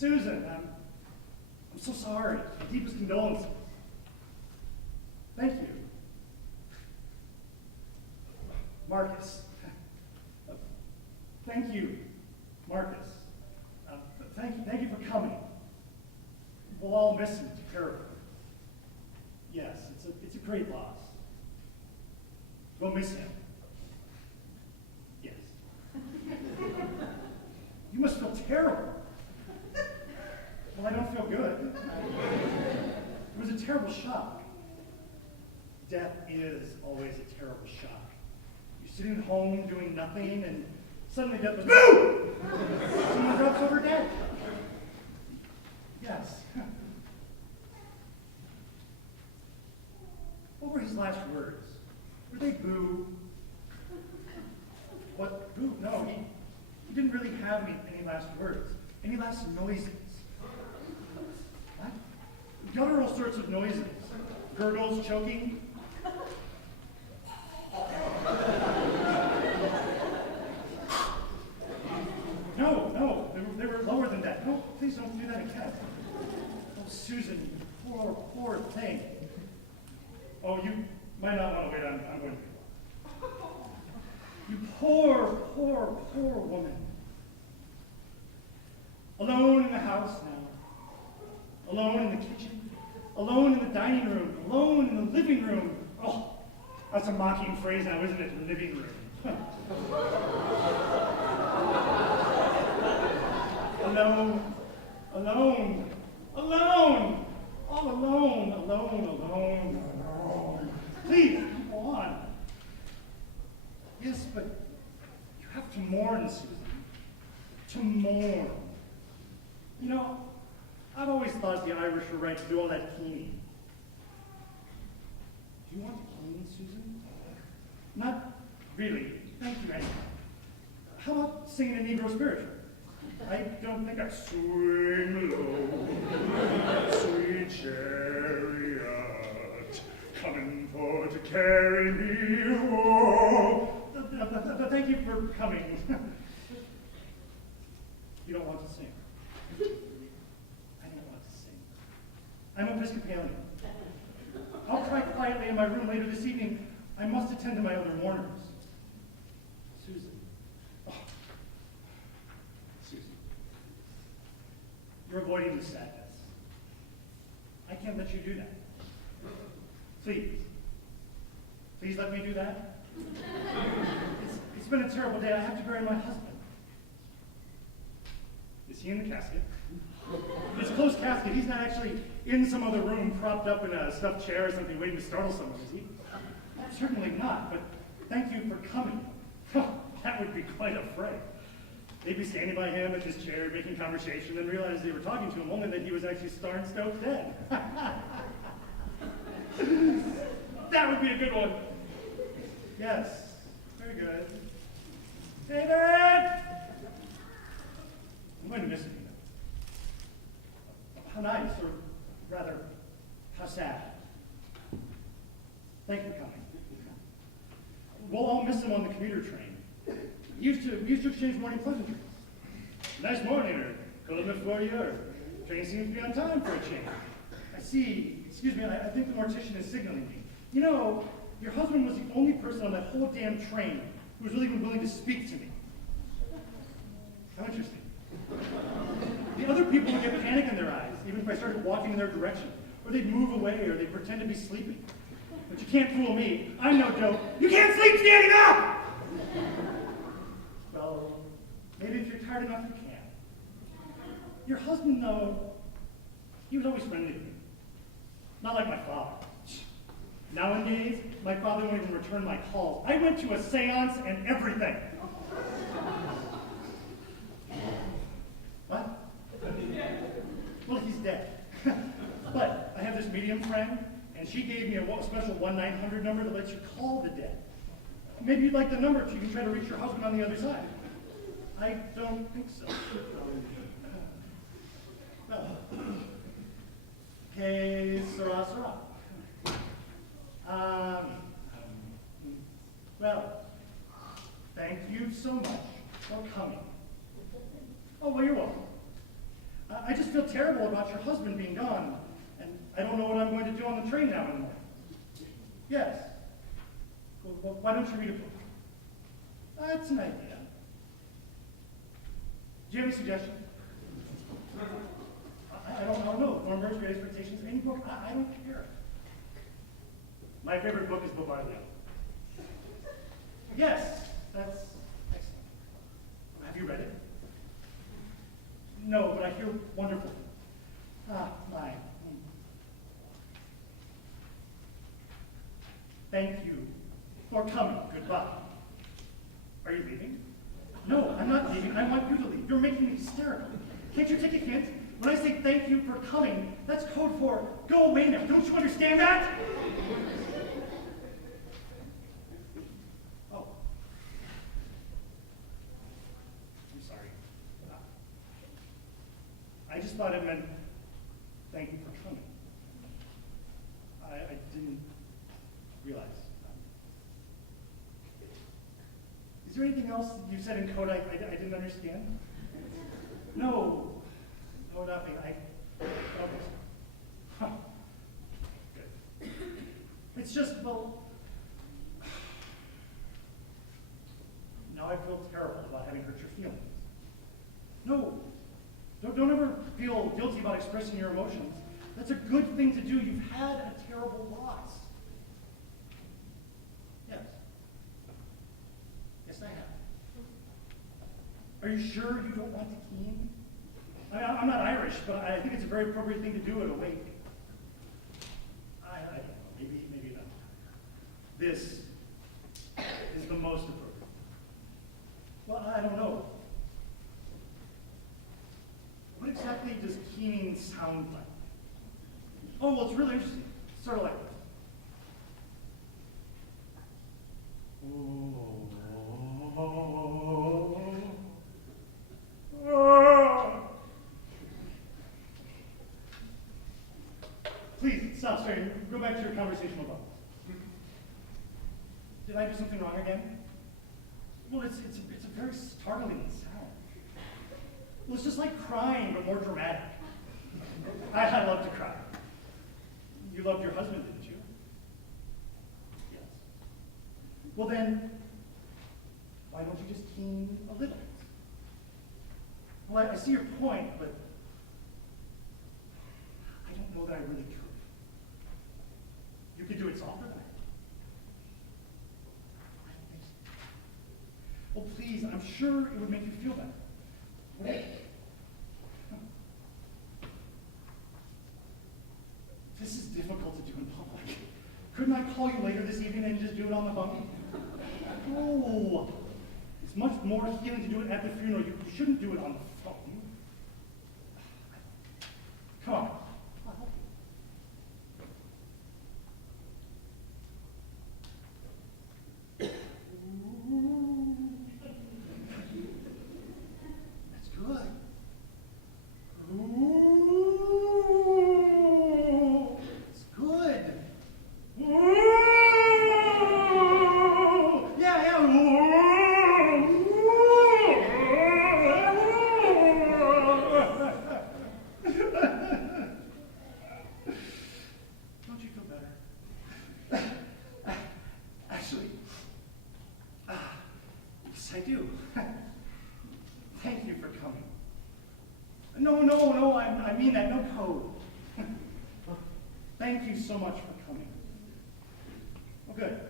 Susan, I'm so sorry. My deepest condolences. Thank you. Marcus. Thank you, Marcus. Thank you for coming. We'll all miss him terribly. Yes, it's a great loss. We'll miss him. Yes. You must feel terrible. Well, I don't feel good. It was a terrible shock. Death is always a terrible shock. You're sitting at home doing nothing, and suddenly death goes, boom! Someone drops over dead. Yes. What were his last words? Were they boo? What? Boo? No, he didn't really have any last words. Any last noises? What? You utter all sorts of noises. Gurgles, choking. No, they were lower than that. No, please don't do that again. Oh, Susan, you poor thing. Oh, you might not want to wait. I'm going to. You poor woman. Alone in the house now. Alone in the kitchen. Alone in the dining room. Alone in the living room. Oh, that's a mocking phrase now, isn't it? Living room. Alone. All alone. Please, go on. Yes, but you have to mourn, Susan. To mourn. You know, I've always thought the Irish were right to do all that keening. Do you want to keen, Susan? Not really. Thank you, Annie. How about singing a Negro spiritual? I don't think I swing low, sweet chariot, coming for to carry me home. Thank you for coming. You don't want to sing. I don't want to sing. I'm Episcopalian. I'll cry quietly in my room later this evening. I must attend to my other mourners. Susan. Oh. Susan. You're avoiding the sadness. I can't let you do that. Please. Please let me do that. It's been a terrible day. I have to bury my husband. Is he in the casket? It's a closed casket. He's not actually in some other room propped up in a stuffed chair or something waiting to startle someone, is he? Certainly not, but thank you for coming. That would be quite a fright. They'd be standing by him at his chair making conversation and realize they were talking to him, only that he was actually starn stoked dead. That would be a good one. Yes, very good. David! I'm going to miss him. How nice, or rather, how sad. Thank you for coming. We'll all miss him on the commuter train. We used to exchange morning pleasantries. Nice morning, or cold enough for you, or train seems to be on time for a change. I see, excuse me, I think the mortician is signaling me. You know, your husband was the only person on that whole damn train who was really even willing to speak to me. How interesting. The other people would get panic in their eyes, even if I started walking in their direction. Or they'd move away, or they'd pretend to be sleeping. But you can't fool me. I'm no joke. You can't sleep standing up! Well, maybe if you're tired enough, you can. Your husband, though, he was always friendly to me. Not like my father. Nowadays, my father won't even return my calls. I went to a seance and everything. What? Well, he's dead. But I have this medium friend, and she gave me a special 1-900 number that lets you call the dead. Maybe you'd like the number so you can try to reach your husband on the other side. I don't think so. Okay, Sarah. Well, thank you so much for coming. Oh, well, you're welcome. I just feel terrible about your husband being gone, and I don't know what I'm going to do on the train now anymore. Yes. Well, why don't you read a book? That's an idea. Do you have any suggestions? I don't know. Thornburg's Great Expectations, any book, I don't care. My favorite book is Bobbio. Yes, that's excellent. Have you read it? No, but I hear wonderful things. My. Thank you for coming. Goodbye. Are you leaving? No, I'm not leaving. I want you to leave. You're making me hysterical. Can't you take a hint? When I say thank you for coming, that's code for go away now. Don't you understand that? Oh. I'm sorry. I just thought it meant thank you for coming. I didn't realize. Is there anything else you said in code I didn't understand? No. No, nothing. Huh. Good. It's just, well, now I feel terrible about having hurt your feelings. No. Don't ever feel guilty about expressing your emotions. That's a good thing to do. You've had a terrible loss. Yes. Yes, I have. Are you sure you don't want to keen? I'm not Irish, but I think it's a very appropriate thing to do at a wake. I don't know, maybe not. This is the most appropriate. Well, I don't know. What exactly does keening sound like? Oh, well, it's really interesting. Sort of like this. Please, stop straight. Go back to your conversational bubble. Did I do something wrong again? Well, it's a very startling sound. Well, it's just like crying, but more dramatic. I love to cry. You loved your husband, didn't you? Yes. Well then, why don't you just keen a little? Well, I see your point, but I don't know that I really could. You could do it softer than I could. I don't think so. Well, please, I'm sure it would make you feel better. Wait. This is difficult to do in public. Couldn't I call you later this evening and just do it on the phone? No. It's much more healing to do it at the funeral. You shouldn't do it on the phone. Come on. I'll help you. That's good. It's good. Yeah. Don't you feel better? Actually, yes, I do. Thank you for coming. No, I mean that, no code. Thank you so much for coming. Well, good.